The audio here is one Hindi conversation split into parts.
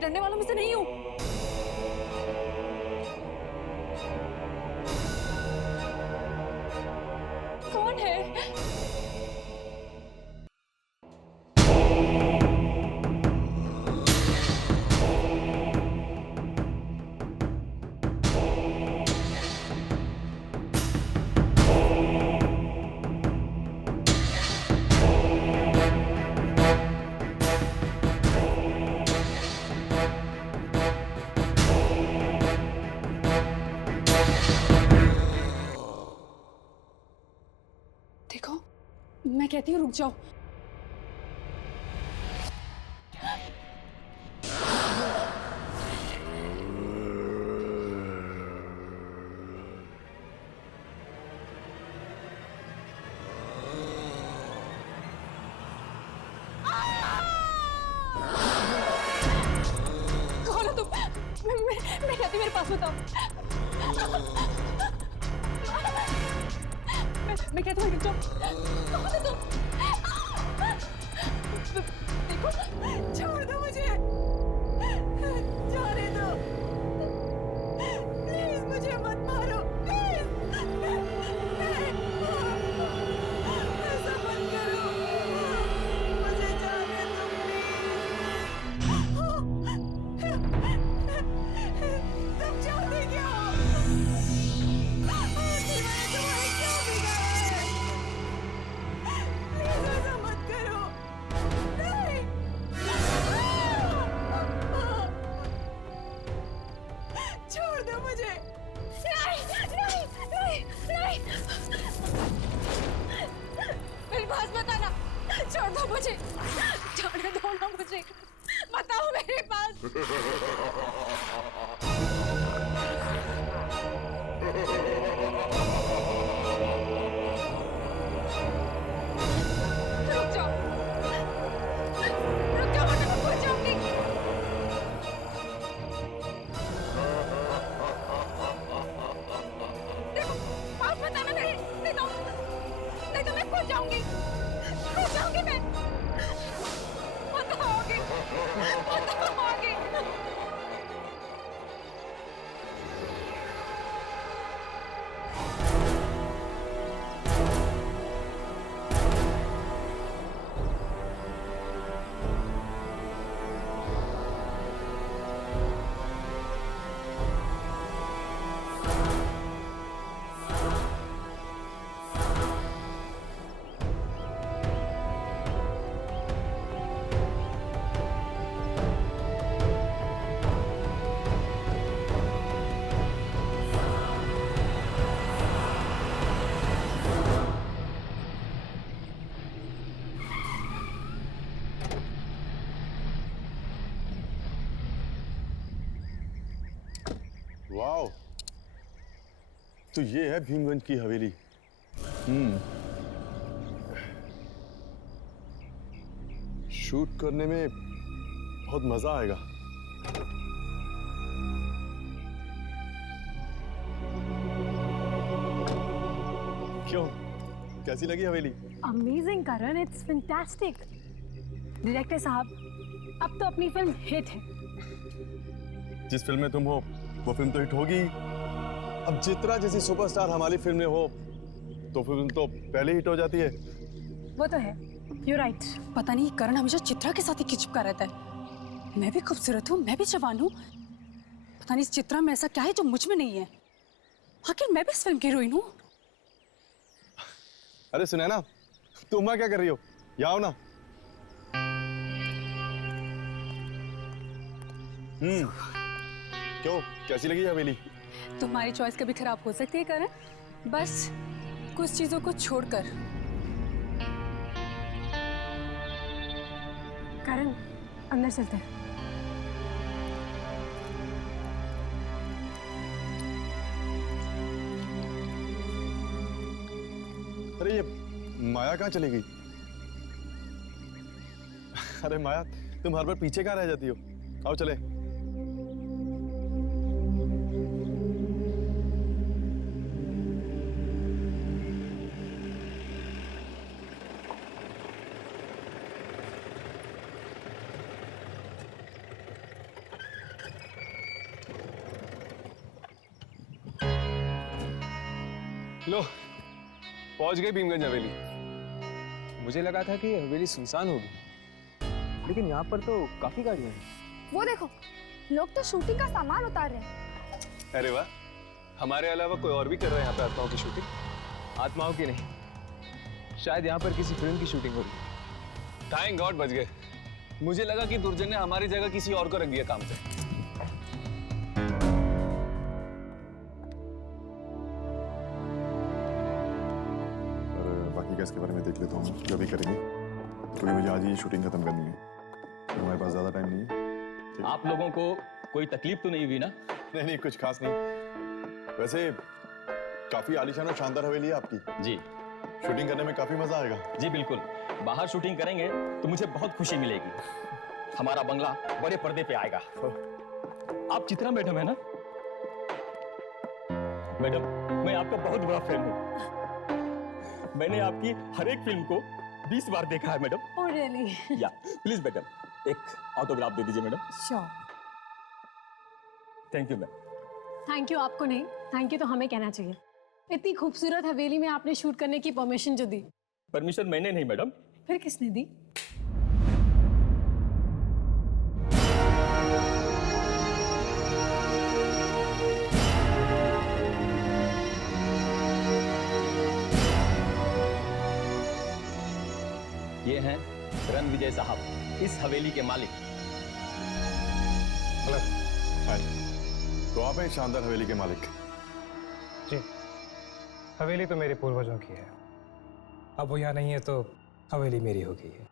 डरने वालों में से नहीं हूँ। कौन है? देखो, मैं कहती हूँ रुक जाओ। कौन हो तुम? मैं कहती हूँ मेरे पास बताओ। मैं कहती हूँ रुक जाओ। कौन हो तुम? देखो, छोड़ दो मुझे, जाने दो, प्लीज मुझे मत मारो, प्लीज, नहीं, ऐसा मत करो, मुझे जाने दो प्लीज। तुम चाहते क्या हो? मैंने तुम्हें क्यों बिगाड़ा है? प्लीज ऐसा मत करो, नहीं, छोड़ दो मुझे, नहीं, नहीं, नहीं, नहीं, मेरे पास बताना, छोड़ दो मुझे, छोड़ दो ना मुझे, बताओ मेरे पास। रुक जाओ, रुक जाओ, वरना मैं भूल जाऊंगी। देखो, पास बताना मेरे, नहीं तो मैं खो जाऊंगी मैं, बताओगे, बताओगे। वाओ, तो ये है भीमगंज की हवेली। शूट करने में बहुत मजा आएगा। क्यों, कैसी लगी हवेली? Amazing Karan, it's fantastic. Director साहब, अब तो अपनी फिल्म हिट है। जिस फिल्म में तुम हो वो फिल्म तो हिट होगी। अब चित्रा जैसी सुपरस्टार हमारी फिल्म में हो तो फिल्म तो पहले हिट हो जाती है। वो तो है, यू राइट। पता नहीं करण हमेशा चित्रा के साथ ही चिपका रहता है। मैं भी खूबसूरत हूँ, मैं भी जवान हूँ, पता नहीं इस चित्रा में ऐसा क्या है जो मुझ में नहीं है। आखिर मैं भी इस फिल्म की हीरोइन हूँ। अरे सुनैना, तुम वहां क्या कर रही हो? यहाँ आओ ना। क्यों, कैसी लगी हवेली? तुम्हारी चॉइस कभी खराब हो सकती है करण, बस कुछ चीजों को छोड़कर। करण, अंदर चलते हैं। अरे ये माया कहाँ चली गई? अरे माया, तुम हर बार पीछे कहाँ रह जाती हो? आओ चले। लो पहुंच गए भीमगंज हवेली। मुझे लगा था कि हवेली सुनसान होगी, लेकिन यहाँ पर तो काफी गाड़ियां हैं। वो देखो, लोग तो शूटिंग का सामान उतार रहे हैं। अरे वाह, हमारे अलावा कोई और भी कर रहा है यहाँ पे आत्माओं की शूटिंग? आत्माओं की नहीं, शायद यहाँ पर किसी फिल्म की शूटिंग हो रही है। थैंक गॉड बच गए। मुझे लगा कि दुर्जन ने हमारी जगह किसी और को रख दिया काम पे। और बाकी का इसके बारे में देख लेता हूँ जो भी करेंगे, क्योंकि मुझे आज ही शूटिंग खत्म करनी है, तो हमारे पास ज़्यादा टाइम नहीं है। आप लोगों को कोई तकलीफ तो नहीं हुई ना? नहीं नहीं, कुछ खास नहीं। वैसे काफी आलीशान और शानदार हवेली है आपकी। जी शूटिंग करने में काफी मजा आएगा। जी बिल्कुल, बाहर शूटिंग करेंगे तो मुझे बहुत खुशी मिलेगी। हमारा बंगला बड़े पर्दे पे आएगा। आप चित्रा मैडम है ना? मैडम, मैं आपका बहुत बड़ा फैन हूँ। मैंने आपकी हर एक फिल्म को 20 बार देखा है मैडम। Oh really? या प्लीज मैडम एक ऑटोग्राफ दे दीजिए madam. Sure. Thank you ma'am. Thank you आपको नहीं, थैंक यू तो हमें कहना चाहिए। इतनी खूबसूरत हवेली में आपने शूट करने की परमिशन जो दी। परमिशन मैंने नहीं मैडम। फिर किसने दी? ये हैं रणविजय साहब, इस हवेली के मालिक। हेलो। हाय। तो आप हैं शानदार हवेली के मालिक? जी, हवेली तो मेरे पूर्वजों की है। अब वो यहाँ नहीं है तो हवेली मेरी हो गई है।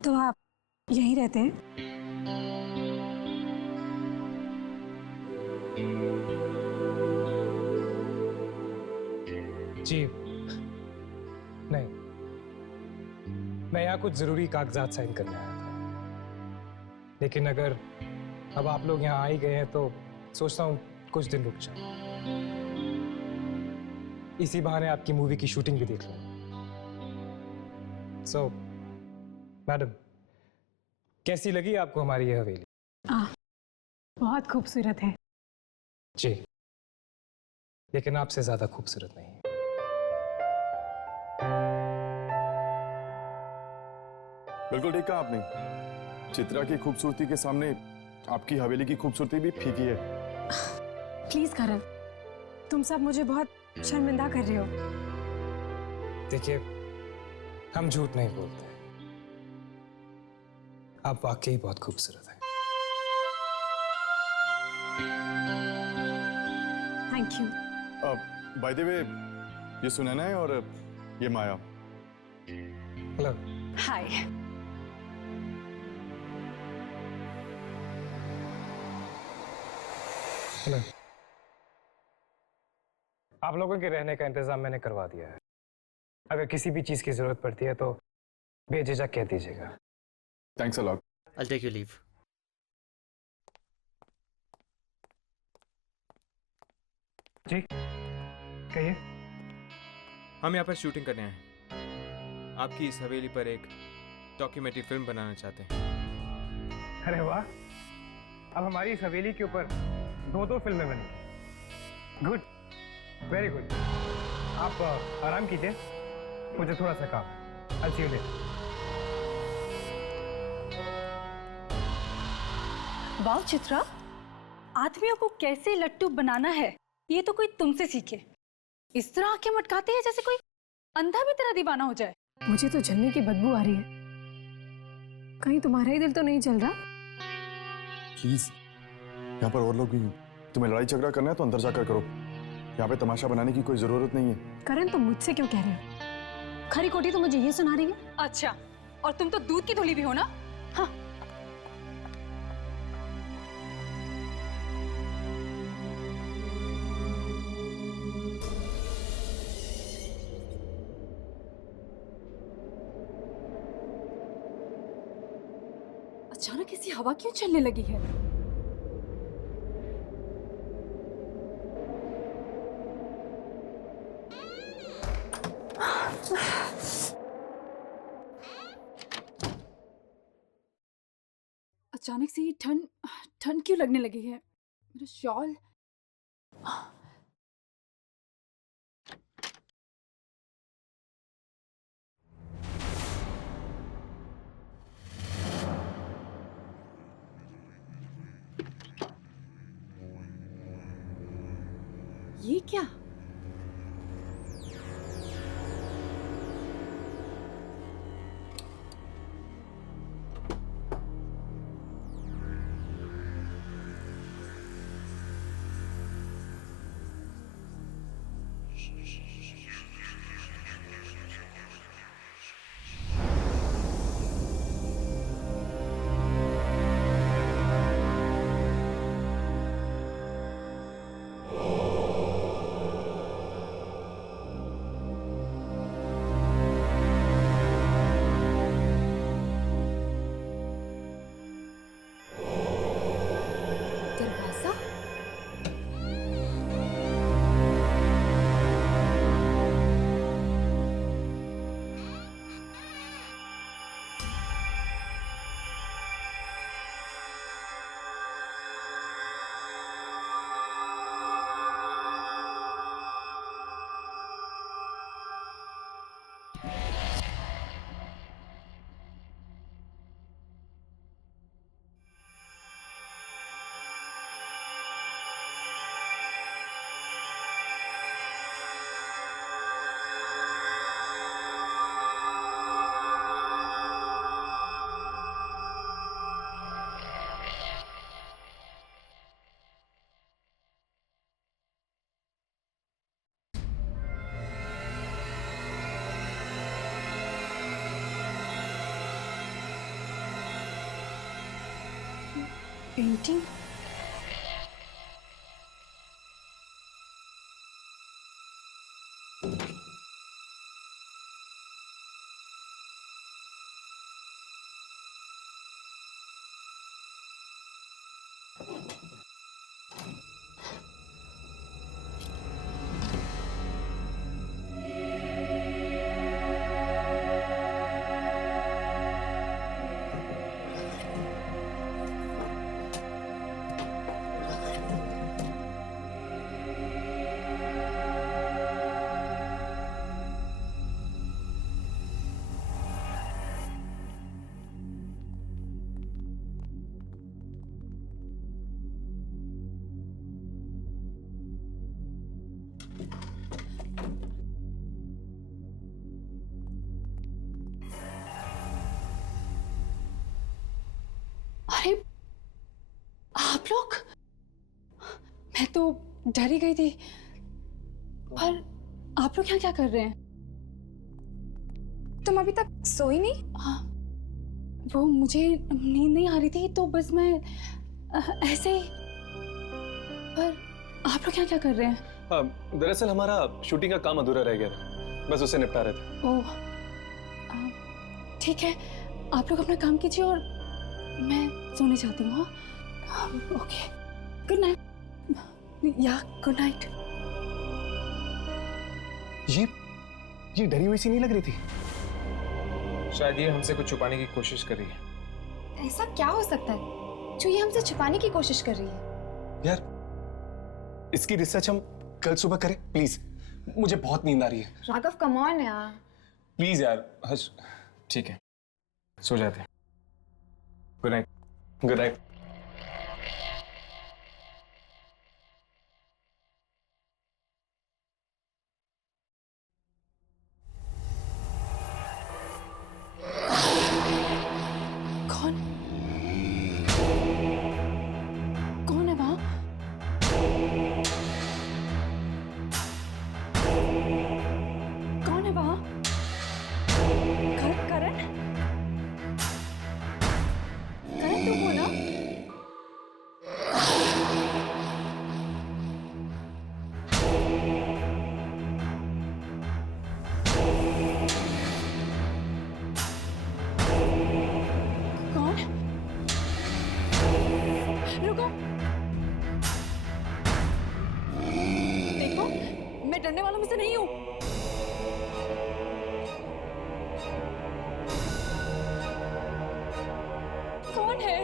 तो आप यहीं रहते हैं? जी नहीं, मैं यहाँ कुछ जरूरी कागजात साइन करने आया था, लेकिन अगर अब आप लोग यहाँ आ ही गए हैं तो सोचता हूँ कुछ दिन रुक जाओ। इसी बहाने आपकी मूवी की शूटिंग भी देख लो। सो मैडम, कैसी लगी आपको हमारी ये हवेली? बहुत खूबसूरत है। जी, लेकिन आपसे ज्यादा खूबसूरत नहीं। बिल्कुल ठीक कहा आपने। चित्रा की खूबसूरती के सामने आपकी हवेली की खूबसूरती भी फीकी है। प्लीज करण, तुम सब मुझे बहुत शर्मिंदा कर रहे हो। देखिए, हम झूठ नहीं बोलते, आप वाकई बहुत खूबसूरत हैं। Thank you. By the way, ये सुनैना है और ये माया। हेलो। हाय। हेलो। आप लोगों के रहने का इंतजाम मैंने करवा दिया है। अगर किसी भी चीज की जरूरत पड़ती है तो बेझिझक कह दीजिएगा। Thanks a lot. I'll take your leave. जी कहिए। हम यहाँ पर शूटिंग करने आए हैं। आपकी इस हवेली पर एक डॉक्यूमेंट्री फिल्म बनाना चाहते हैं। अरे वाह, अब हमारी इस हवेली के ऊपर 2-2 फिल्में बनेंगी। Good, very good. आप आराम कीजिए, मुझे थोड़ा सा काम। I'll see you later. वाह चित्रा, आदमियों को कैसे लट्टू बनाना है ये तो कोई तुमसे सीखे। इस तरह आंखें मटकाते हैं जैसे कोई अंधा भी तेरा दीवाना हो जाए। मुझे तो जलने की बदबू आ रही है। कहीं तुम्हारा ही दिल तो नहीं जल रहा? प्लीज, यहाँ पर और लोग भी हैं। तुम्हें लड़ाई झगड़ा करना है तो अंदर जाकर करो। यहाँ पे तमाशा बनाने की कोई जरूरत नहीं है। करण, तुम मुझसे क्यों कह रहे हो? खरी खोटी तो मुझे ये सुना रही है। अच्छा, और तुम तो दूध की धुली भी हो ना। हाँ। अचानक ऐसी हवा क्यों चलने लगी है? अचानक से ये ठंड ठंड क्यों लगने लगी है? मेरा शॉल। ये क्या? दरवाजा? पेंटिंग? अरे आप लोग, मैं तो डर ही गई थी। पर आप लोग यहाँ क्या कर रहे हैं? तुम अभी तक सोई नहीं? हाँ, वो मुझे नींद नहीं आ रही थी तो बस मैं ऐसे ही। पर आप लोग यहाँ क्या कर रहे हैं? दरअसल हमारा शूटिंग का काम अधूरा रह गया था, बस उसे निपटा रहे थे। ओह, ठीक है, आप लोग अपना काम कीजिए और मैं सोने जाती हूँ। हाँ, ओके, गुड नाइट। या गुड नाइट। ये डरी हुई सी नहीं लग रही थी? शायद ये हमसे कुछ छुपाने की कोशिश कर रही है। ऐसा क्या हो सकता है जो ये हमसे छुपाने की कोशिश कर रही है? यार, इसकी रिसर्च हम कल सुबह करें प्लीज, मुझे बहुत नींद आ रही है। राघव कम ऑन यार। प्लीज यार, हर्ष। ठीक है, सो जाते हैं। Good night. Good night. कौन कौन है वहां? कौन है वहां? करण? करण तुम हो ना? कौन? रुको, देखो मैं डरने वालों में से नहीं हूं। कौन है?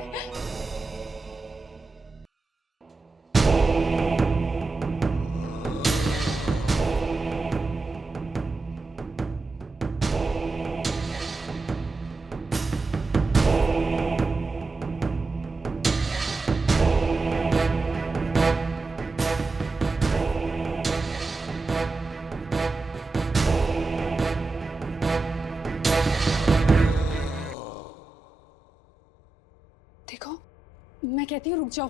मैं कहती हूँ रुक जाओ।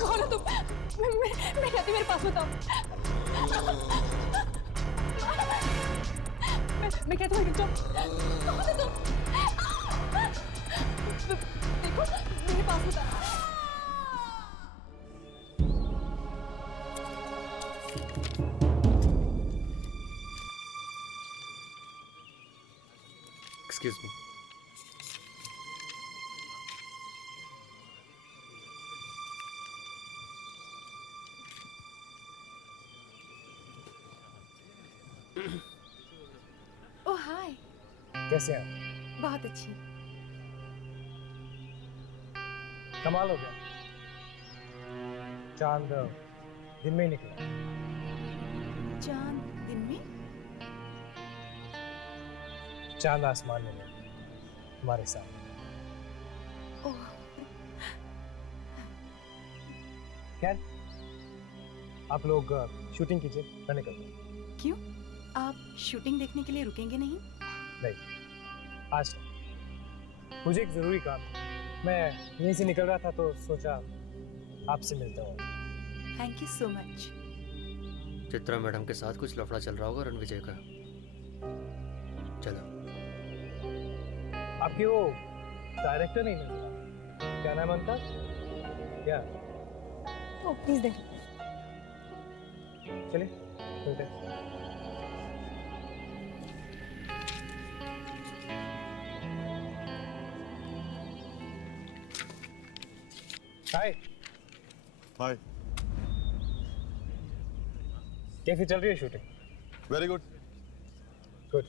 कौन हो तुम? मैं कहती हूँ मेरे पास बताओ। मैं कहती हूँ रुक जाओ। कौन हो तुम? देखो मेरे पास बताओ। Excuse me. Oh hi. कैसे हैं? बहुत अच्छी। कमाल हो गया, चांद दिन में ही निकला। चांद दिन में? चांद आसमान में नहीं, हमारे साथ। ओह खैर, आप लोग शूटिंग कीजिए, मैं निकलता हूँ। क्यों? आप शूटिंग देखने के लिए रुकेंगे नहीं? नहीं, आज नहीं। मुझे एक जरूरी काम है। मैं यहीं से निकल रहा था तो सोचा आपसे मिलता हूँ। Thank you so much. Chitra madam के साथ कुछ लफड़ा चल रहा होगा रणविजय का। चलो। आपकी वो डायरेक्टर नहीं मिलता, क्या नाम है उनका? क्या? ओ प्लीज देख। चलिए मिलते हैं। हाय। हाय। कैसी चल रही है शूटिंग? Very good. गुड।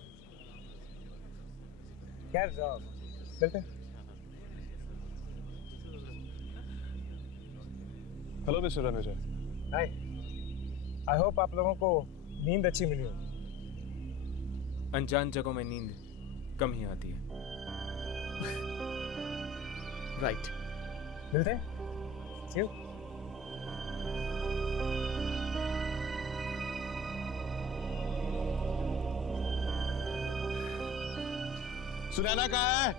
खैर मिलते हैं। Hello mister Ranvijay. Hi. I hope आप लोगों को नींद अच्छी मिली हो। अनजान जगहों में नींद कम ही आती है। राइट। मिलते हैं। See you. सुनैना कहाँ है?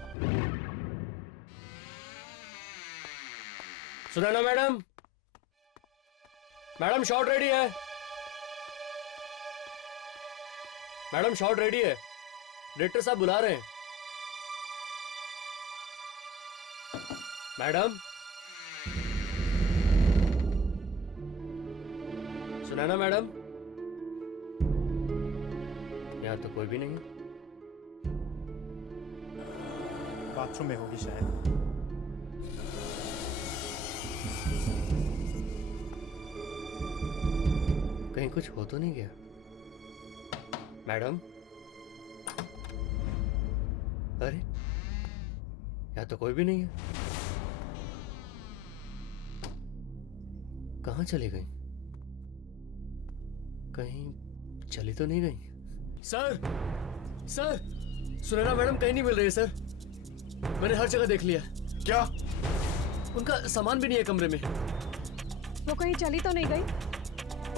Sunaina madam. Madam shot ready है। मैडम शॉट रेडी है, डायरेक्टर साहब बुला रहे हैं। मैडम। सुनैना मैडम। यहाँ तो कोई भी नहीं है। बाथरूम में होगी शायद। कहीं कुछ हो तो नहीं गया? मैडम। अरे यहाँ तो कोई भी नहीं है। कहाँ चली गई? कहीं चली तो नहीं गई? सर, सर, सुनैना मैडम कहीं नहीं मिल रही है सर। मैंने हर जगह देख लिया। क्या? उनका सामान भी नहीं है कमरे में। वो कहीं चली तो नहीं गई?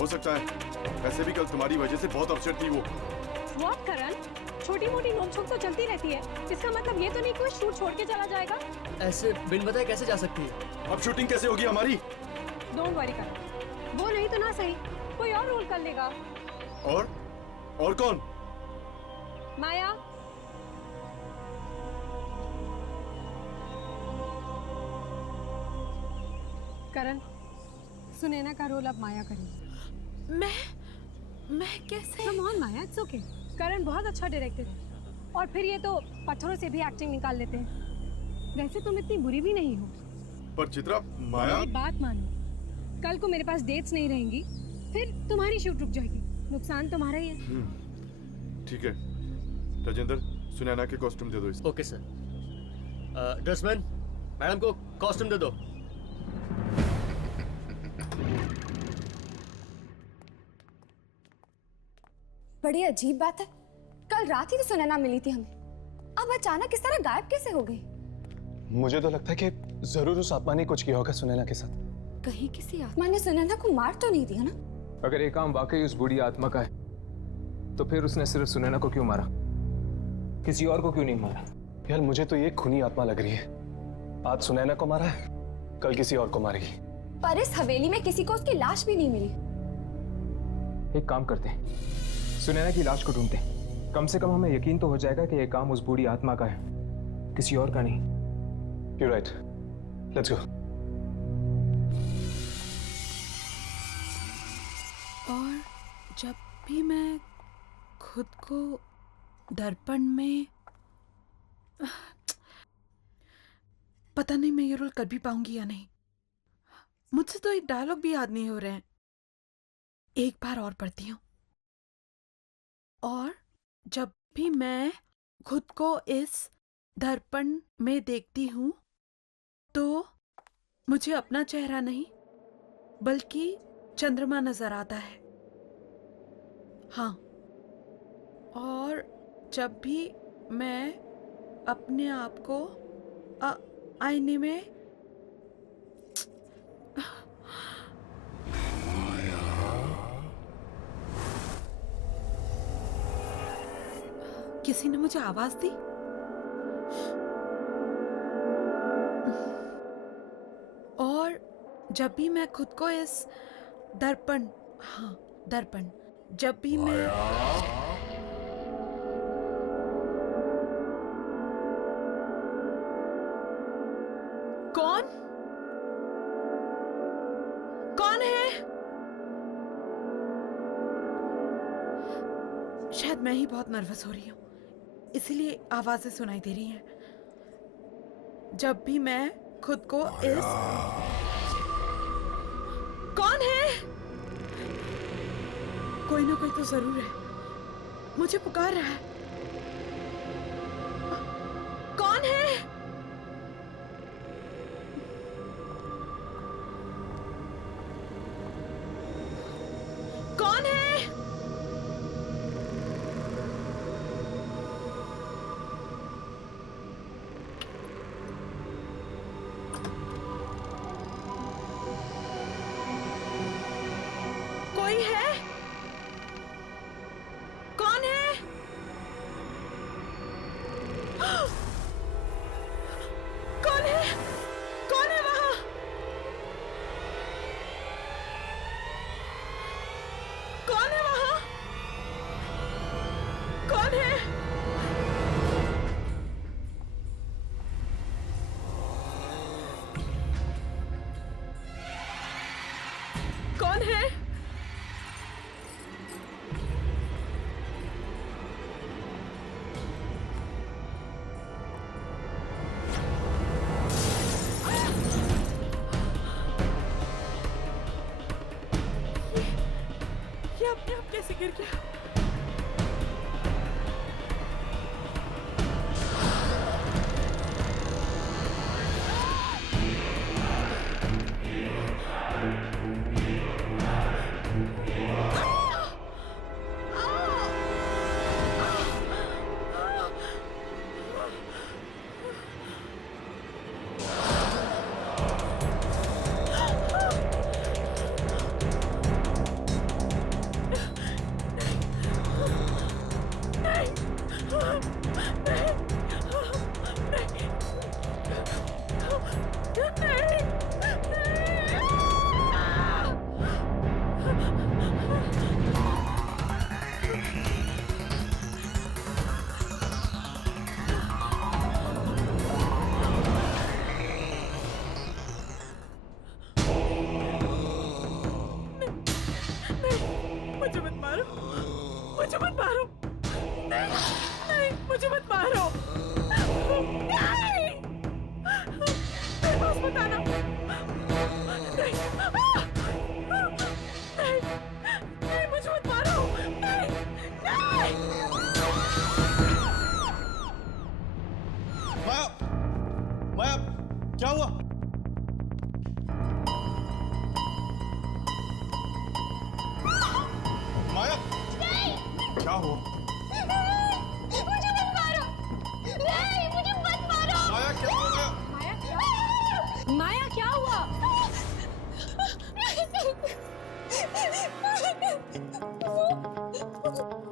हो सकता है, वैसे भी कल तुम्हारी वजह से बहुत अपसेट थी वो। व्हाट करण? छोटी मोटी नोकझोंक तो चलती रहती है, इसका मतलब ये तो नहीं कि वो शूट छोड़ के चला जाएगा। ऐसे बिन बताए कैसे जा सकती है? अब शूटिंग कैसे होगी हमारी? डोंट वरी करण, वो नहीं तो ना सही कोई और रोल कर लेगा। और कौन? माया। करण, सुनैना का रोल अब माया करेगी। मैं कैसे? Come on Maya, it's okay. Karan बहुत अच्छा डायरेक्टर है, और फिर ये तो पत्थरों से भी एक्टिंग निकाल लेते हैं। वैसे तुम इतनी बुरी भी नहीं हो। पर चित्रा, माया। मेरी बात मानो, कल को मेरे पास डेट्स नहीं रहेंगी, फिर तुम्हारी शूट रुक जाएगी, नुकसान तुम्हारा ही है। ठीक है राजेंद्र, सुनैना के कॉस्ट्यूम दे दो इसको। Okay sir. ड्रेसमैन, मैडम को कॉस्ट्यूम दे दो। बड़ी अजीब बात है, कल रात ही तो सुनैना मिली थी हमें, अब अचानक इस तरह गायब कैसे हो गई? मुझे तो लगता है कि जरूर उस आत्मा ने कुछ किया होगा सुनैना के साथ। कहीं किसी आत्मा ने सुनैना को मार तो नहीं दिया ना? अगर ये काम वाकई उस बूढ़ी आत्मा का है तो फिर उसने सिर्फ सुनैना को क्यों मारा, किसी और को क्यों नहीं मारा? यार मुझे तो ये खूनी आत्मा लग रही है। आज सुनैना को मारा है, कल किसी और को मारेगी। पर इस हवेली में किसी को उसकी लाश भी नहीं मिली। एक काम करते हैं, सुनैना की लाश को ढूंढते हैं। कम से कम हमें यकीन तो हो जाएगा कि यह काम उस बूढ़ी आत्मा का है, किसी और का नहीं। You're right. Let's go. और जब भी मैं खुद को दर्पण में, पता नहीं मैं ये रोल कर भी पाऊंगी या नहीं। मुझसे तो एक डायलॉग भी याद नहीं हो रहे हैं। एक बार और पढ़ती हूँ। और जब भी मैं खुद को इस दर्पण में देखती हूँ तो मुझे अपना चेहरा नहीं बल्कि चंद्रमा नजर आता है। हाँ, और जब भी मैं अपने आप को आईने में किसी ने मुझे आवाज दी। और जब भी मैं खुद को इस दर्पण, हाँ दर्पण, जब भी मैं कौन कौन है? शायद मैं ही बहुत नर्वस हो रही हूँ, इसीलिए आवाजें सुनाई दे रही हैं। जब भी मैं खुद को इस, कौन है? कोई ना कोई तो जरूर है, मुझे पुकार रहा है। कौन है? कौन है? कोई है? कौन है? कौन है? कौन है वहां? कौन है वहां? कौन है? कौन है? ये अपने आप कैसे गिर गया? मुझे मत मारो, मुझे मत मारो, नहीं, नहीं, मुझे मत मारो, नहीं, मेरे पास मत आना, नहीं, नहीं, नहीं, मुझे मत मारो, नहीं, नहीं। माया, माया, क्या हुआ? माया, क्या हुआ? मुझे मत मारो, माया क्या हुआ?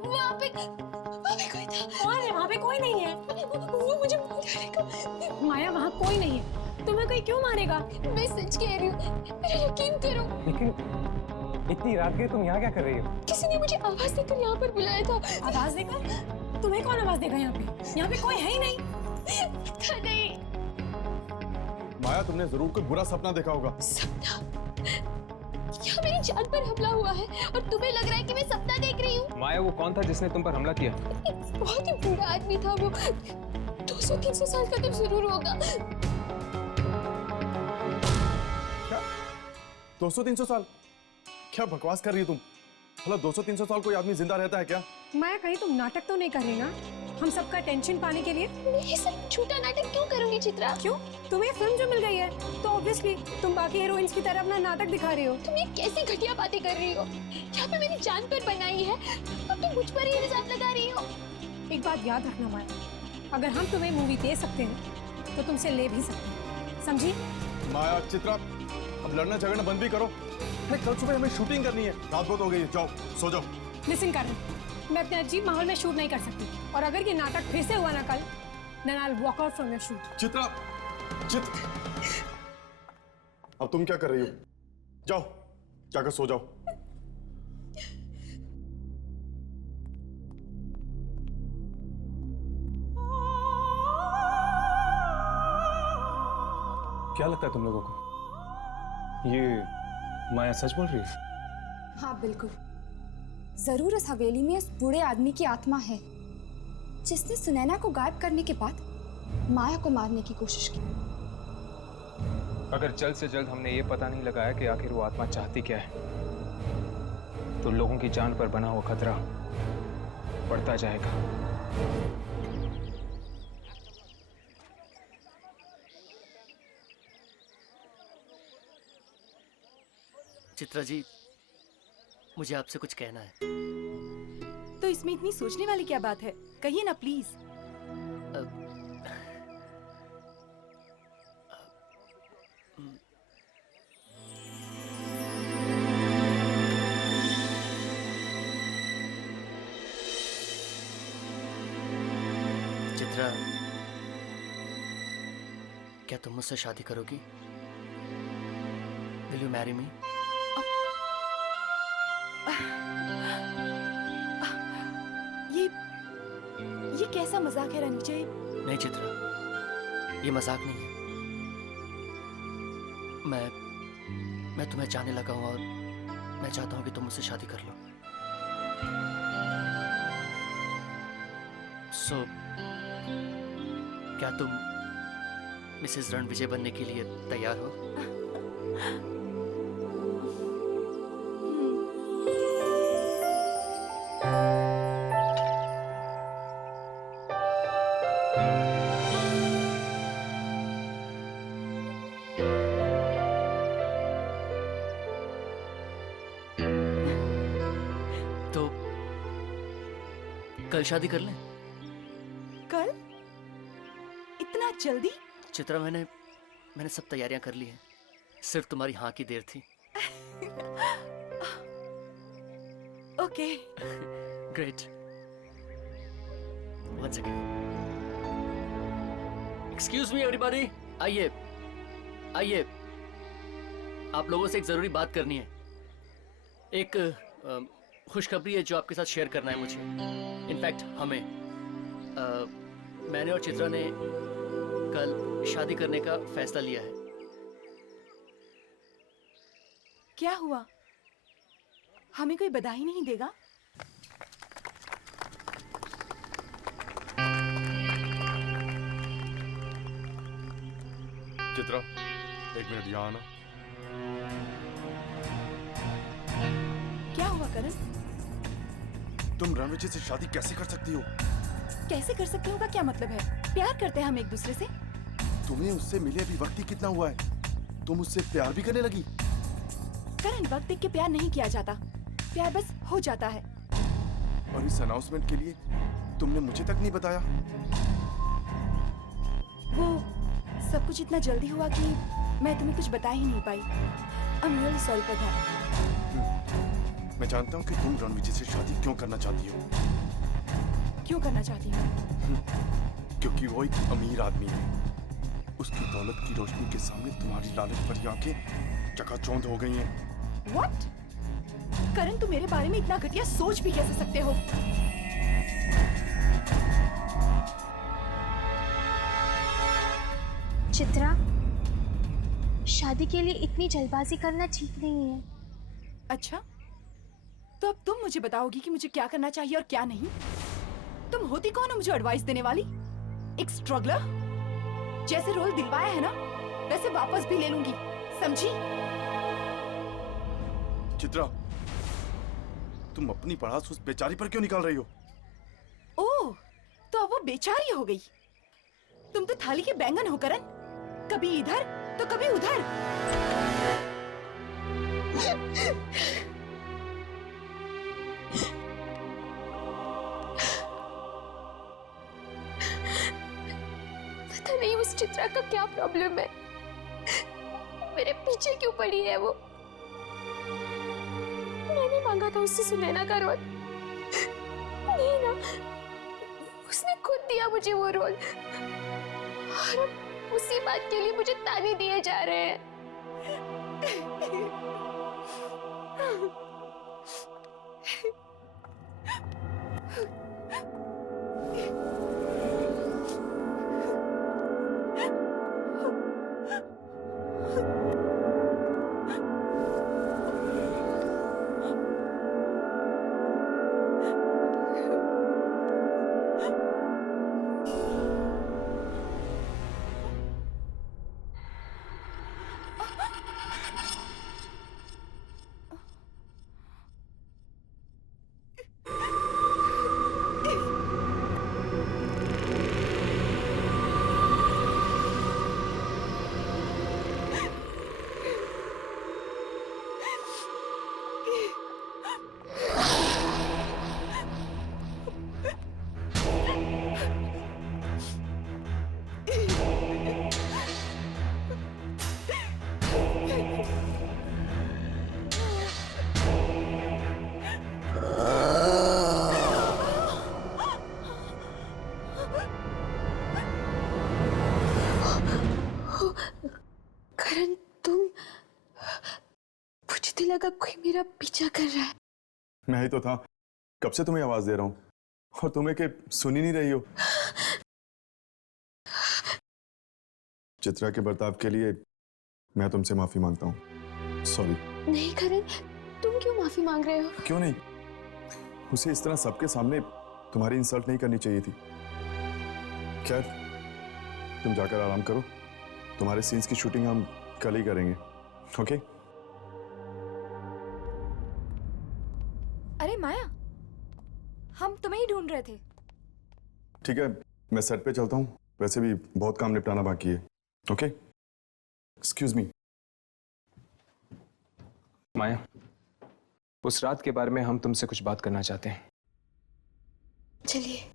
वहाँ पे कोई था। कौन है? वहाँ पे कोई नहीं है। वो मुझे मारेगा। माया वहाँ कोई नहीं है। तुम्हें कोई क्यों मारेगा? मैं सच कह रही हूँ, मेरा यकीन करो। लेकिन इतनी रात के तुम यहाँ क्या कर रही हो? किसी ने मुझे आवाज देकर यहाँ पर बुलाया था। आवाज देकर? तुम्हें कौन आवाज देगा यहाँ पे? यहाँ पे कोई है ही नहीं। था नहीं। माया, तुमने जरूर कोई बुरा सपना देखा होगा। सपना? क्या मेरी जान पर हमला हुआ है और तुम्हें लग रहा है कि मैं सपना देख रही हूँ? माया, वो कौन था जिसने तुम पर हमला किया? बहुत ही बुरा आदमी था वो। 200-300 साल का तो जरूर होगा। क्या 200-300 साल? क्या बकवास कर रही हो तुम? भला 200-300 साल कोई आदमी जिंदा रहता है क्या? माया, कहीं तुम नाटक तो नहीं कर रही ना? हम सबका टेंशन पाने के लिए? मैं ये सब झूठा नाटक क्यों करूंगी चित्रा? क्यों? तुम्हें फिल्म जो मिल गई है तो ऑब्वियसली तुम बाकी हीरोइंस की तरह अपना नाटक दिखा रही हो। तुम ये कैसी घटिया बातें कर रही हो? यहाँ पे मेरी जान पर बनाई है और तुम मुझ पर ही इल्जाम लगा रही हो। एक बात याद रखना माया, अगर हम तुम्हें मूवी दे सकते हैं तो तुमसे ले भी सकते हैं, समझी? माया, चित्रा, अब लड़ना झगड़ना बंद भी करो। कल सुबह हमें शूटिंग करनी है। रात बहुत हो गई है, जाओ सो जाओ। लिसन करण, मैं अपने अजीब माहौल में शूट नहीं कर सकती और अगर ये नाटक फिर से हुआ ना कल, then I'll walk out from your shoot. Chitra, अब तुम क्या कर रही हो? जाओ, जाकर सो जाओ। क्या लगता है तुम लोगों को? ये माया सच बोल रही है? हाँ बिल्कुल, जरूर इस हवेली में उस बूढ़े आदमी की आत्मा है जिसने सुनैना को गायब करने के बाद माया को मारने की कोशिश की। अगर जल्द से जल्द हमने ये पता नहीं लगाया कि आखिर वो आत्मा चाहती क्या है, तो लोगों की जान पर बना हुआ खतरा बढ़ता जाएगा। चित्रा जी, मुझे आपसे कुछ कहना है। तो इसमें इतनी सोचने वाली क्या बात है? कहिए ना प्लीज। चित्रा, क्या तुम मुझसे शादी करोगी? Will you marry me? ये कैसा मजाक है रणविजय? नहीं चित्रा, ये मजाक नहीं है। मैं तुम्हें चाहने लगा हूं और मैं चाहता हूं कि तुम मुझसे शादी कर लो। सो क्या तुम मिसेस रणविजय बनने के लिए तैयार हो? तो कल शादी कर लें? कल? इतना जल्दी? चित्रा, मैंने सब तैयारियां कर ली हैं। सिर्फ तुम्हारी हाँ की देर थी। Okay. Great. One second. Excuse me everybody, आइए आइए, आप लोगों से एक जरूरी बात करनी है। एक खुशखबरी है जो आपके साथ शेयर करना है मुझे। इनफैक्ट हमें मैंने और चित्रा ने कल शादी करने का फैसला लिया है। क्या हुआ? हमें कोई बधाई नहीं देगा? चित्रा, एक मिनट यहाँ आना। क्या हुआ करण? तुम रणविजय से शादी कैसे कर सकती हो? कैसे कर सकते हो का क्या मतलब है? प्यार करते हैं हम एक दूसरे से। तुम्हें उससे मिले अभी वक्त ही कितना हुआ है, तुम उससे प्यार भी करने लगी? करण, वक्त देख के प्यार नहीं किया जाता, प्यार बस हो जाता है। और इस अनाउंसमेंट के लिए तुमने मुझे तक नहीं बताया? वो सब कुछ इतना जल्दी हुआ कि मैं तुम्हें कुछ बता ही नहीं पाई। I am really sorry for that. मैं जानता हूँ कि तुम रणविजय से शादी क्यों करना चाहती हो। क्यों करना चाहती हूँ? क्योंकि वो एक अमीर आदमी है। उसकी दौलत की रोशनी के सामने तुम्हारी लालच भरी आंखें चकाचौंध हो गई हैं। What? करण, तुम मेरे बारे में इतना घटिया सोच भी कैसे सकते हो? चित्रा, शादी के लिए इतनी जल्दबाजी करना ठीक नहीं है। अच्छा, तो अब तुम मुझे बताओगी कि मुझे क्या करना चाहिए और क्या नहीं? तुम होती कौन हो मुझे एडवाइस देने वाली? एक स्ट्रगलर? जैसे रोल दिलवाया है ना, वैसे वापस भी ले लूंगी, समझी? चित्रा, तुम अपनी पढ़ास उस बेचारी पर क्यों निकाल रही हो? ओह, तो अब वो बेचारी हो गई। तुम तो थाली के बैंगन हो करण, कभी इधर तो कभी उधर। पता नहीं उस चित्रा का क्या प्रॉब्लम है, मेरे पीछे क्यों पड़ी है वो। मैंने मांगा था उससे सुनैना का रोल, नहीं ना, उसने खुद दिया मुझे वो रोल, और अब उसी बात के लिए मुझे ताने दिए जा रहे हैं। करण, तुम, मुझे तो लगा कोई मेरा पीछा कर रहा है। मैं ही तो था, कब से तुम्हें आवाज दे रहा हूँ और तुम्हें के सुन ही नहीं रही हो। चित्रा के बर्ताव के लिए मैं तुमसे माफी मांगता हूँ, सॉरी। नहीं करण, तुम क्यों माफी मांग रहे हो? क्यों नहीं, उसे इस तरह सबके सामने तुम्हारी इंसल्ट नहीं करनी चाहिए थी। खैर, तुम जाकर आराम करो, तुम्हारे सीन्स की शूटिंग हम कल ही करेंगे, ओके? अरे माया, हम तुम्हें ही ढूंढ रहे थे। ठीक है, मैं सेट पे चलता हूँ, वैसे भी बहुत काम निपटाना बाकी है, ओके? Excuse me. माया, उस रात के बारे में हम तुमसे कुछ बात करना चाहते हैं। चलिए।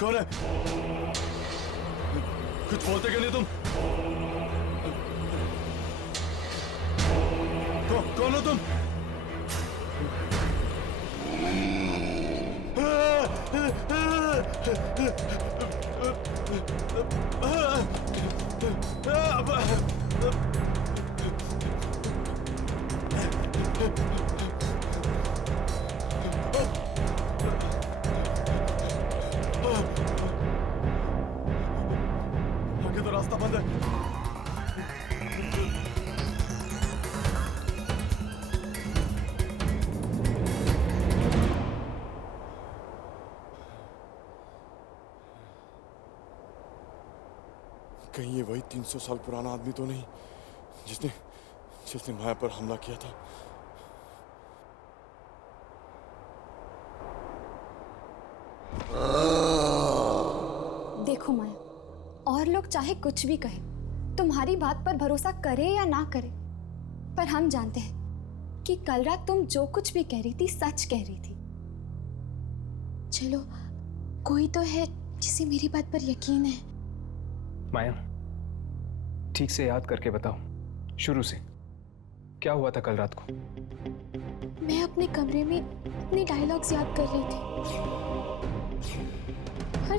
कौन है? कुछ बोलते क्यों नहीं तुम? कौन हो तुम? आगे तो रास्ता बंद है। कहीं ये वही 300 साल पुराना आदमी तो नहीं जिसने माया पर हमला किया था? देखो माया, और लोग चाहे कुछ भी कहे, तुम्हारी बात पर भरोसा करे या ना करे, पर हम जानते हैं कि कल रात तुम जो कुछ भी कह रही थी सच कह रही थी। चलो, कोई तो है जिसे मेरी बात पर यकीन है। माया, ठीक से याद करके बताओ, शुरू से क्या हुआ था कल रात को? मैं अपने कमरे में अपने डायलॉग्स याद कर रही थी और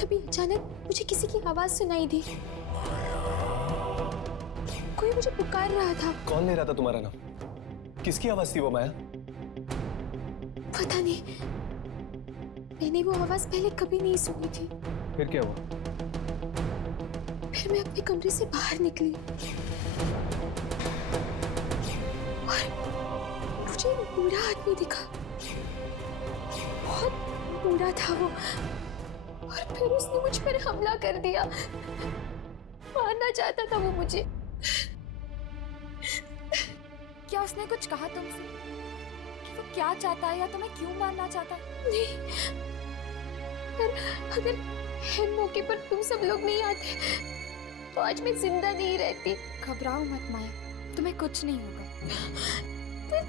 तभी अचानक मुझे किसी की आवाज सुनाई दी। कोई मुझे पुकार रहा था। कौन ले रहा था तुम्हारा नाम? किसकी आवाज थी वो माया? पता नहीं, मैंने वो आवाज पहले कभी नहीं सुनी थी। फिर क्या हुआ? फिर मैं अपने कमरे से बाहर निकली और मुझे एक बूढ़ा आदमी दिखा। बहुत बूढ़ा था वो, और फिर उसने मुझ पर हमला कर दिया। मारना चाहता था वो मुझे। क्या उसने कुछ कहा तुमसे कि वो क्या चाहता है या तुम्हें क्यों मारना चाहता है? नहीं, अगर है मौके पर तुम सब लोग नहीं आते तो आज मैं जिंदा नहीं रहती। घबराओ मत माया, तुम्हें कुछ नहीं होगा। पर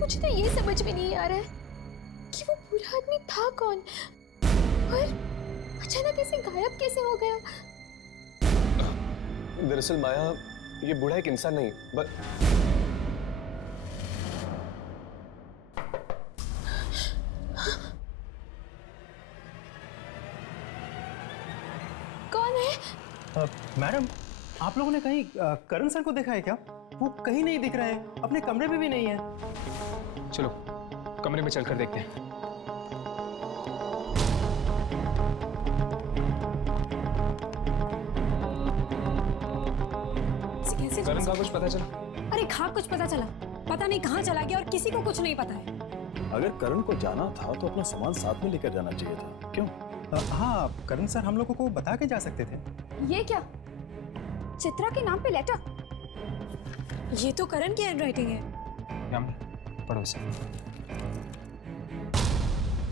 मुझे तो ये समझ में नहीं आ रहा है कि वो बूढ़ा आदमी था कौन और अचानक ऐसे गायब कैसे हो गया। दरअसल माया, ये बूढ़ा एक इंसान नहीं कौन है? मैडम, आप लोगों ने कहीं करण सर को देखा है क्या? वो कहीं नहीं दिख रहे हैं, अपने कमरे में भी नहीं है। चलो कमरे में चलकर देखते हैं। करण का कुछ पता चला? अरे हाँ, कुछ पता चला। पता नहीं कहाँ चला गया और किसी को कुछ नहीं पता है। अगर करण को जाना था तो अपना सामान साथ में लेकर जाना चाहिए था। क्यों? हाँ, करण सर हम लोगों को बता के जा सकते थे। ये क्या? चित्रा के नाम पे लेटर? ये तो करण की हैंडराइटिंग है। पढ़ो इसे।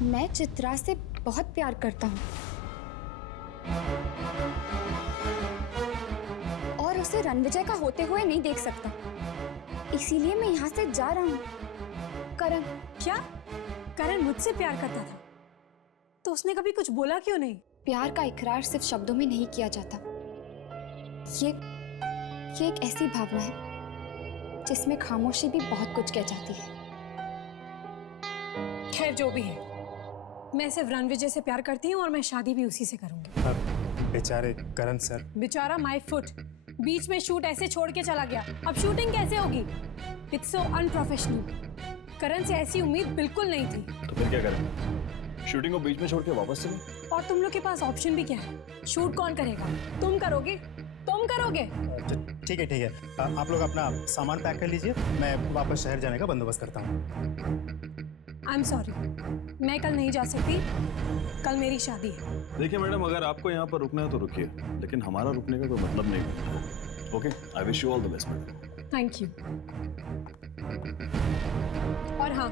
मैं चित्रा से बहुत प्यार करता हूँ और उसे रणविजय का होते हुए नहीं देख सकता, इसीलिए मैं यहाँ से जा रहा हूँ। करण। क्या? करण मुझसे प्यार करता था तो उसने कभी कुछ बोला क्यों नहीं? प्यार का इकरार सिर्फ शब्दों में नहीं किया जाता। ये एक ऐसी भावना है जिसमें खामोशी भी बहुत कुछ कह जाती है। खैर जो भी है, मैं सिर्फ रणविजय से प्यार करती हूँ और मैं शादी भी उसी से करूंगी। बेचारे करण सर। बेचारा माय फुट, बीच में शूट ऐसे छोड़ के चला गया। अब शूटिंग कैसे होगी? It's so unprofessional. करण से ऐसी उम्मीद बिल्कुल नहीं थी। तो फिर क्या करें? शूटिंग को बीच में छोड़ के वापस चले? और तुम लोग के पास ऑप्शन भी क्या है? शूट कौन करेगा? तुम करोगे? तुम करोगे? ठीक है। आप लोग अपना सामान पैक कर लीजिए, मैं वापस शहर जाने का बंदोबस्त करता हूँ। आई एम सॉरी, मैं कल नहीं जा सकती। कल मेरी शादी है। देखिए मैडम, अगर आपको यहाँ पर रुकना है तो रुकिए, लेकिन हमारा रुकने का कोई मतलब नहीं है। Okay, I wish you all the best madam. Thank you. और हाँ,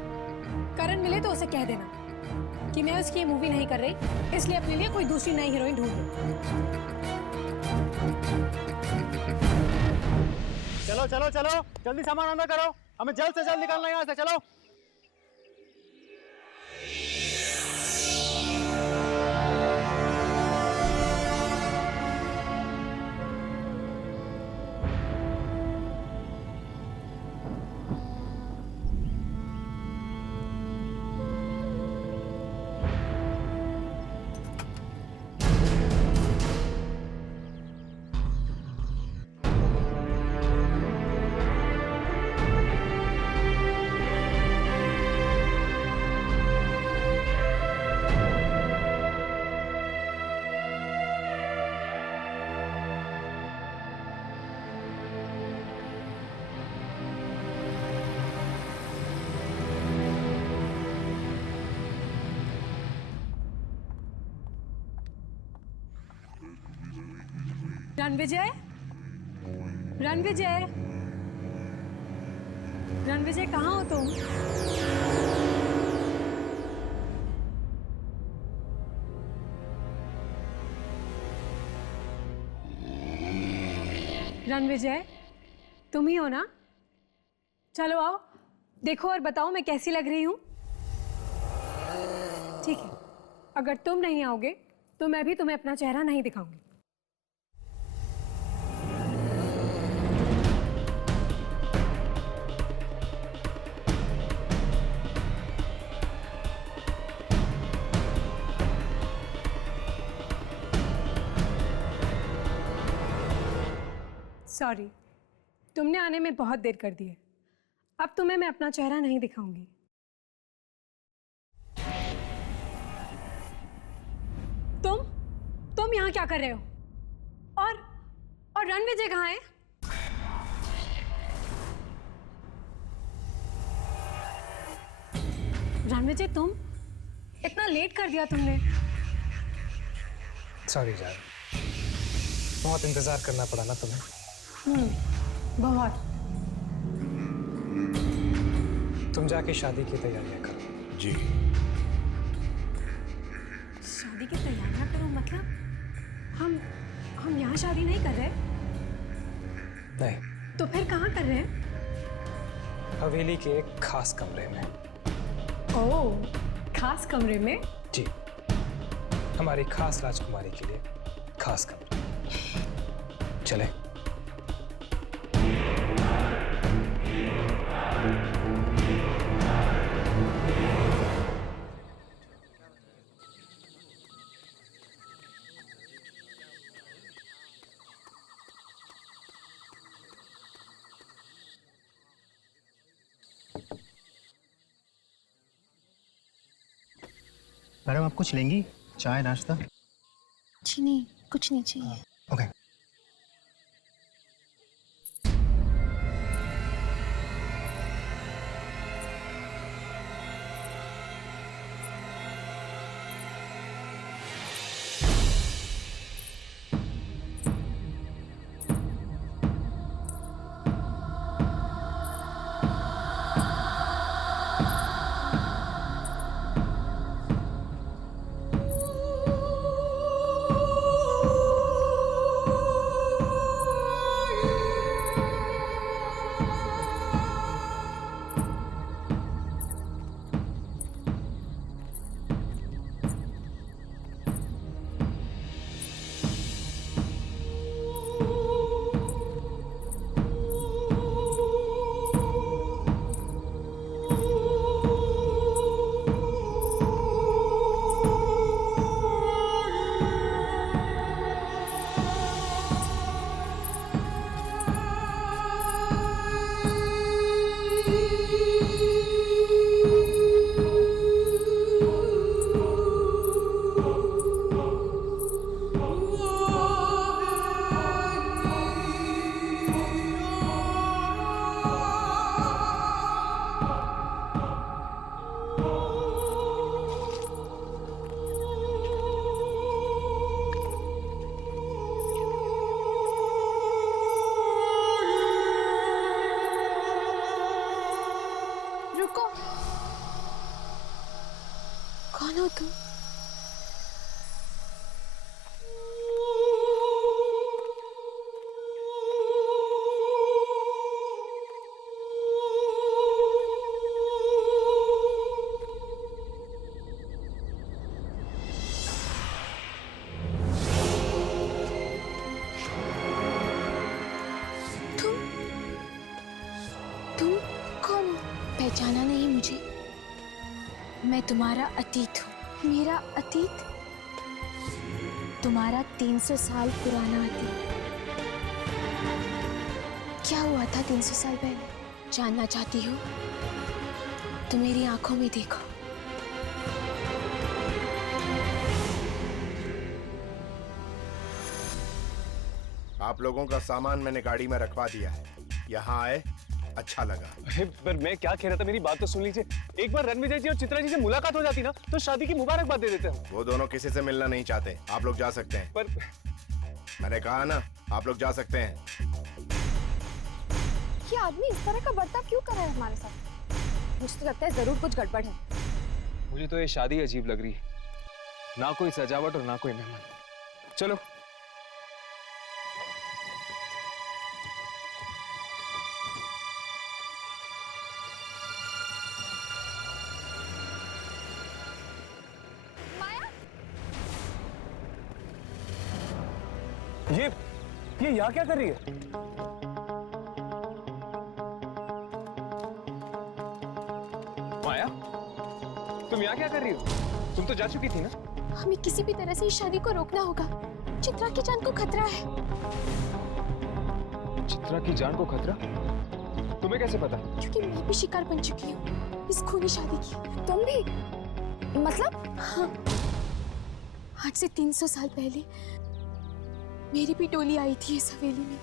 करण मिले तो उसे कह देना कि मैं उसकी ये मूवी नहीं कर रही, इसलिए अपने लिए कोई दूसरी नई हीरोइन ढूंढ लूं। चलो, जल्दी सामान अंदर करो, हमें जल्द से जल्द निकलना है यहाँ से। चलो। रणविजय, रणविजय, रणविजय कहाँ हो तुम? रणविजय, तुम ही हो ना? चलो आओ, देखो और बताओ मैं कैसी लग रही हूँ। ठीक है, अगर तुम नहीं आओगे तो मैं भी तुम्हें अपना चेहरा नहीं दिखाऊंगी। सॉरी, तुमने आने में बहुत देर कर दी है। अब तुम्हें मैं अपना चेहरा नहीं दिखाऊंगी। तुम यहाँ क्या कर रहे हो? और रणविजय कहाँ है? रणविजय, तुम इतना लेट कर दिया तुमने। सॉरी जान, बहुत इंतजार करना पड़ा ना तुम्हें। बहुत। तुम जाके शादी की तैयारियां करो। जी। शादी की तैयारियां करो मतलब हम यहाँ शादी नहीं कर रहे? नहीं। तो फिर कहाँ कर रहे हैं? हवेली के एक खास कमरे में। ओह, खास कमरे में? जी, हमारी खास राजकुमारी के लिए खास कमरा। चले। मैडम आप कुछ लेंगी? चाय नाश्ता? जी नहीं, कुछ नहीं चाहिए। ओके। कौन हो तुम? तुम कौन हो? पहचाना नहीं मुझे? मैं तुम्हारा अतीत हूँ। मेरा अतीत? तुम्हारा 300 साल पुराना अतीत। क्या हुआ था 300 साल पहले? जानना चाहती हो तो मेरी आंखों में देखो। आप लोगों का सामान मैंने गाड़ी में रखवा दिया है। यहाँ आए, अच्छा लगा। अरे पर मैं क्या कह रहा था, मेरी बात तो सुन लीजिए। एक बार रणविजय जी और चित्रा जी से मुलाकात हो जाती ना तो शादी की मुबारकबाद दे देते हैं। वो दोनों किसी से मिलना नहीं चाहते, आप लोग जा सकते हैं। पर मैंने कहा ना, आप लोग जा सकते हैं। ये आदमी इस तरह का बर्ताव क्यों कर रहा है हमारे साथ? मुझे तो लगता है जरूर कुछ गड़बड़ है। मुझे तो ये शादी अजीब लग रही है, ना कोई सजावट और ना कोई मेहमान। चलो। ये यहाँ क्या कर रही है? माया, तुम यहाँ क्या कर रही हो? तुम तो जा चुकी थी ना? हमें किसी भी तरह से इस शादी को रोकना होगा। चित्रा की जान को खतरा है। चित्रा की जान को खतरा? तुम्हें कैसे पता? क्योंकि मैं भी शिकार बन चुकी हूँ इस खूनी शादी की। तुम भी? मतलब? हाँ। आज से 300 साल पहले मेरी भी टोली आई थी इस हवेली में।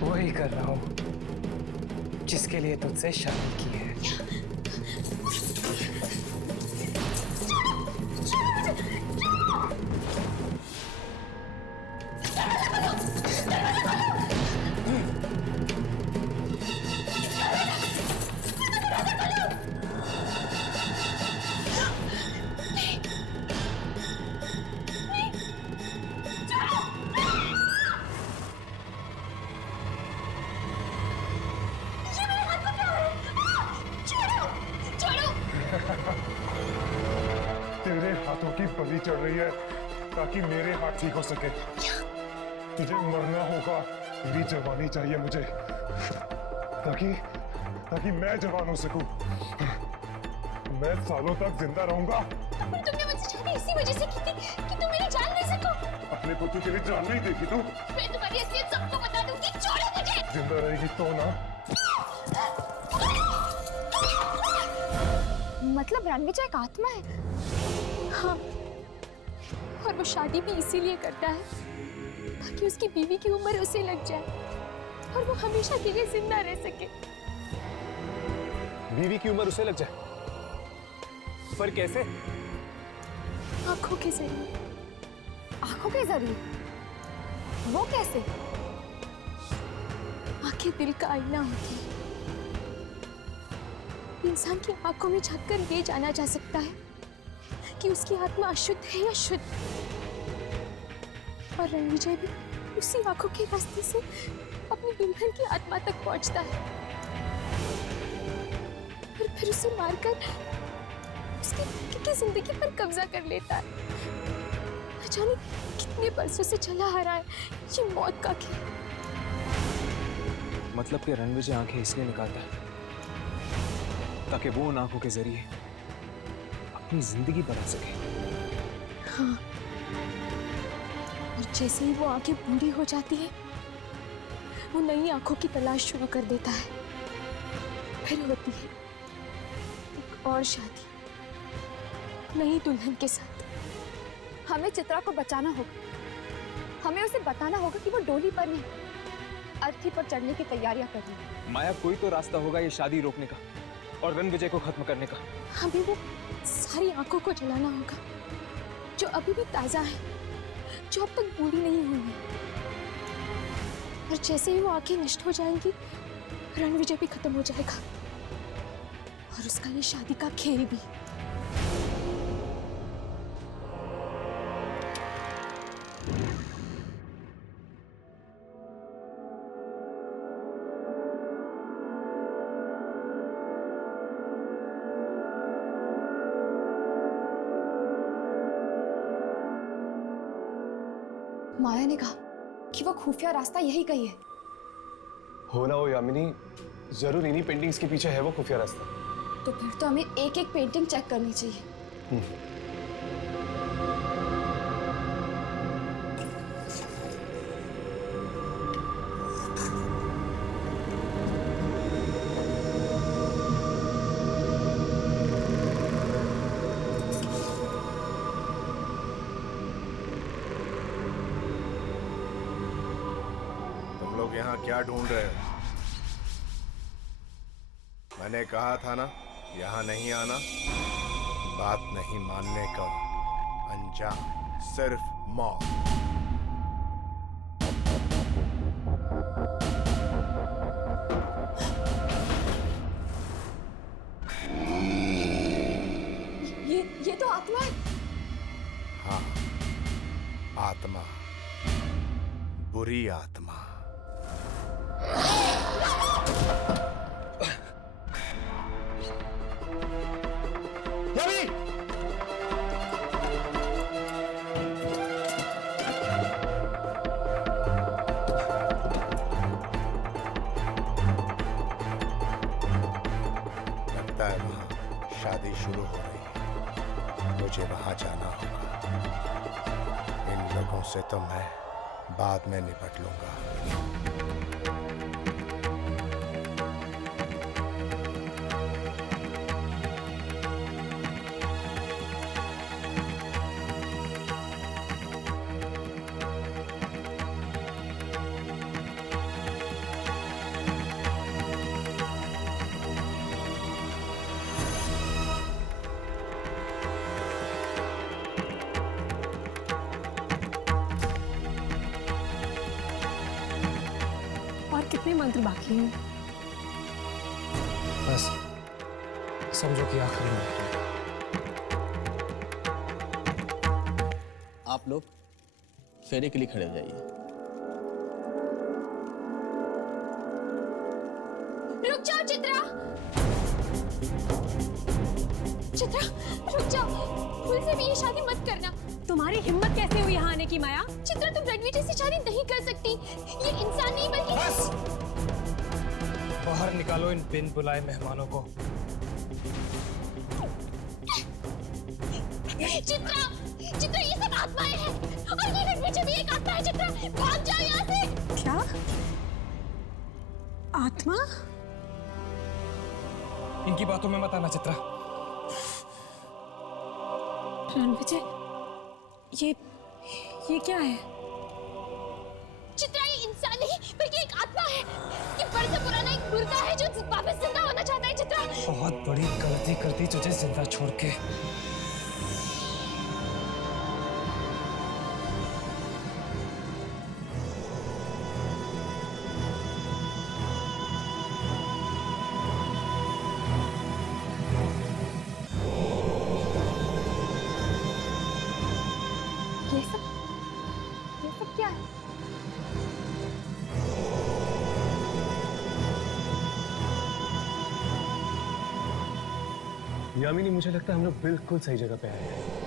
वही कर रहा हूँ जिसके लिए तुझसे शादी की है। तेरे हाथों की बलि चढ़ रही है ताकि मेरे हाथ ठीक हो सके। तुझे मरना होगा, तेरी जवानी चाहिए मुझे ताकि मैं जवान हो सकूं। मैं सालों तक जिंदा रहूंगा। तुमने मुझसे शादी इसी वजह से की थी कि तुम मेरी जान ले सको। अपने पुत्र के लिए जान नहीं देगी तू? मैं तुम्हारी असलियत सबको बता दूंगी। छोड़ो मुझे। जिंदा रहेगी तो ना। मतलब रणविजय एक आत्मा है? हाँ, और वो शादी भी इसीलिए करता है ताकि उसकी बीवी की उम्र उसे लग जाए और वो हमेशा के लिए जिंदा रह सके। बीवी की उम्र उसे लग जाए? पर कैसे? आंखों के जरिए। आंखों के जरिए? वो कैसे? आंखें दिल का आईना होती है। इंसान की आंखों में झांककर ये जाना जा सकता है कि उसकी आत्मा अशुद्ध है या शुद्ध। और रणविजय भी उसी आंखों के रास्ते से अपनी दुल्हन की आत्मा तक पहुंचता है और फिर उसे मारकर उसकी की जिंदगी पर कब्जा कर लेता है। न जाने कितने बरसों से चला आ रहा है ये मौत का खेल। मतलब कि रणविजय आंखें इसलिए निकालता है ताकि वो उन आंखों के जरिए अपनी जिंदगी बदल सके। हाँ, और जैसे ही वो आंखें बूढ़ी हो जाती है, वो नई आंखों की तलाश शुरू कर देता है। फिर होती है एक और शादी, नई दुल्हन के साथ। हमें चित्रा को बचाना होगा। हमें उसे बताना होगा कि वो डोली पर नहीं, अर्थी पर चढ़ने की तैयारियां कर रही है। माया, कोई तो रास्ता होगा ये शादी रोकने का और रणविजय को खत्म करने का। हमें वो सारी आंखों को जलाना होगा जो अभी भी ताजा है, जो अब तक बूढ़ी नहीं हुई है। और जैसे ही वो आंखें नष्ट हो जाएंगी, रणविजय भी खत्म हो जाएगा और उसका ये शादी का खेल भी। माया ने कहा कि वो खुफिया रास्ता यही गई है। हो ना हो यामिनी, जरूर इन्हीं पेंटिंग्स के पीछे है वो खुफिया रास्ता। तो फिर तो हमें एक एक पेंटिंग चेक करनी चाहिए। यहाँ क्या ढूंढ रहे हो? मैंने कहा था ना, यहाँ नहीं आना। बात नहीं मानने का अंजाम सिर्फ मौत। ये तो आत्मा है। हाँ, आत्मा, बुरी आत्मा। लगता है वहां शादी शुरू हो रही है। मुझे वहां जाना होगा। इन लोगों से तो मैं बाद में निपट लूंगा। कितने मंत्र बाकी हैं? बस समझो कि आखिरी मंत्र। आप लोग फेरे के लिए खड़े हो जाइए। रुक जाओ चित्रा, चित्रा रुक जाओ। भूल से भी ये शादी मत करना। तुम्हारी हिम्मत कैसे हुई यहाँ आने की माया? चित्रा, तुम रणवीर से शादी नहीं कर सकती। ये इंसान नहीं बल्कि बस! बाहर निकालो इन बिन बुलाए मेहमानों को। चित्रा, चित्रा ये सब आत्माएं हैं और ये रणवीर भी एक आत्मा है। चित्रा भाग जाओ यहाँ से। क्या? आत्मा? इनकी बातों में मत आना चित्रा। रणविजय, ये क्या है? चित्रा, ये इंसान नहीं बल्कि एक आत्मा है। ये बड़े से पुराना एक मुर्दा है जो वापस जिंदा होना चाहता है। चित्रा, बहुत बड़ी गलती कर दी तुझे जिंदा छोड़ के। ये सब क्या है? यामिनी, मुझे लगता है हम लोग बिल्कुल सही जगह पे आए हैं।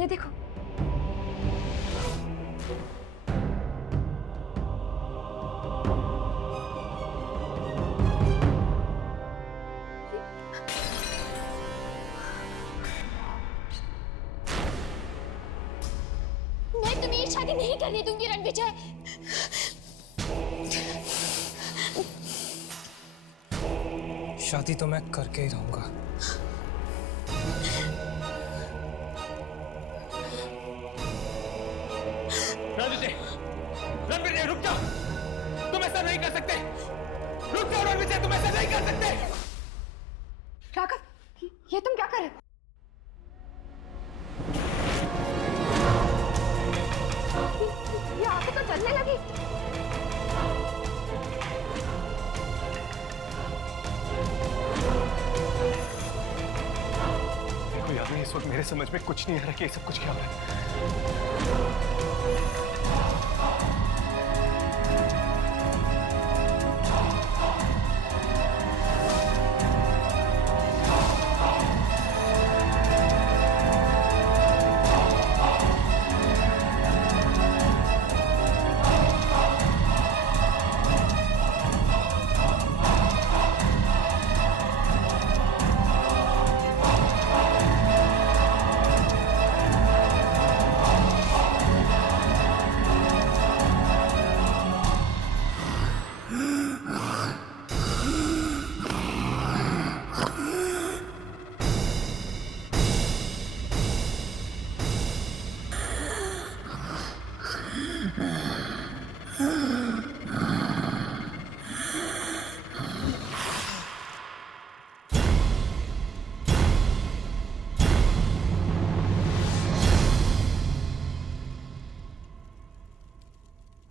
ये देखो। मैं तुम्हें ये शादी नहीं करने दूंगी रणविजय। शादी तो मैं करके ही रहूंगा। रणविजय रुक जाओ, तुम ऐसा नहीं कर सकते। रुक जाओ रणविजय, तुम ऐसा नहीं कर सकते। राघव, ये तुम क्या कर रहे हो? ये आंखें तो जलने लगी। देखो यार, इस वक्त मेरे समझ में कुछ नहीं आ रहा कि ये सब कुछ क्या हो रहा है।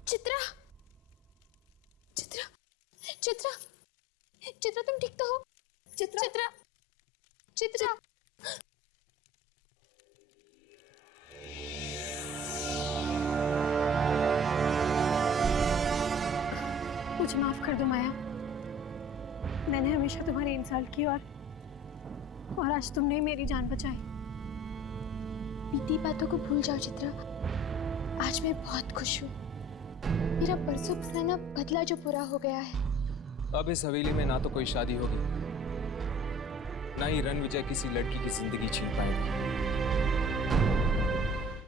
चित्रा, चित्रा, चित्रा, चित्रा, तुम ठीक तो हो? चित्रा, चित्रा, चित्रा। मुझे माफ कर दो माया। मैंने हमेशा तुम्हारी इंसल्ट की और आज तुमने ही मेरी जान बचाई। बीती बातों को भूल जाओ चित्रा। आज मैं बहुत खुश हूँ। मेरा बरसों पुराना बदला जो पूरा हो गया है। अब इस हवेली में ना तो कोई शादी होगी, ना ही रणविजय किसी लड़की की जिंदगी छीन पाएगा।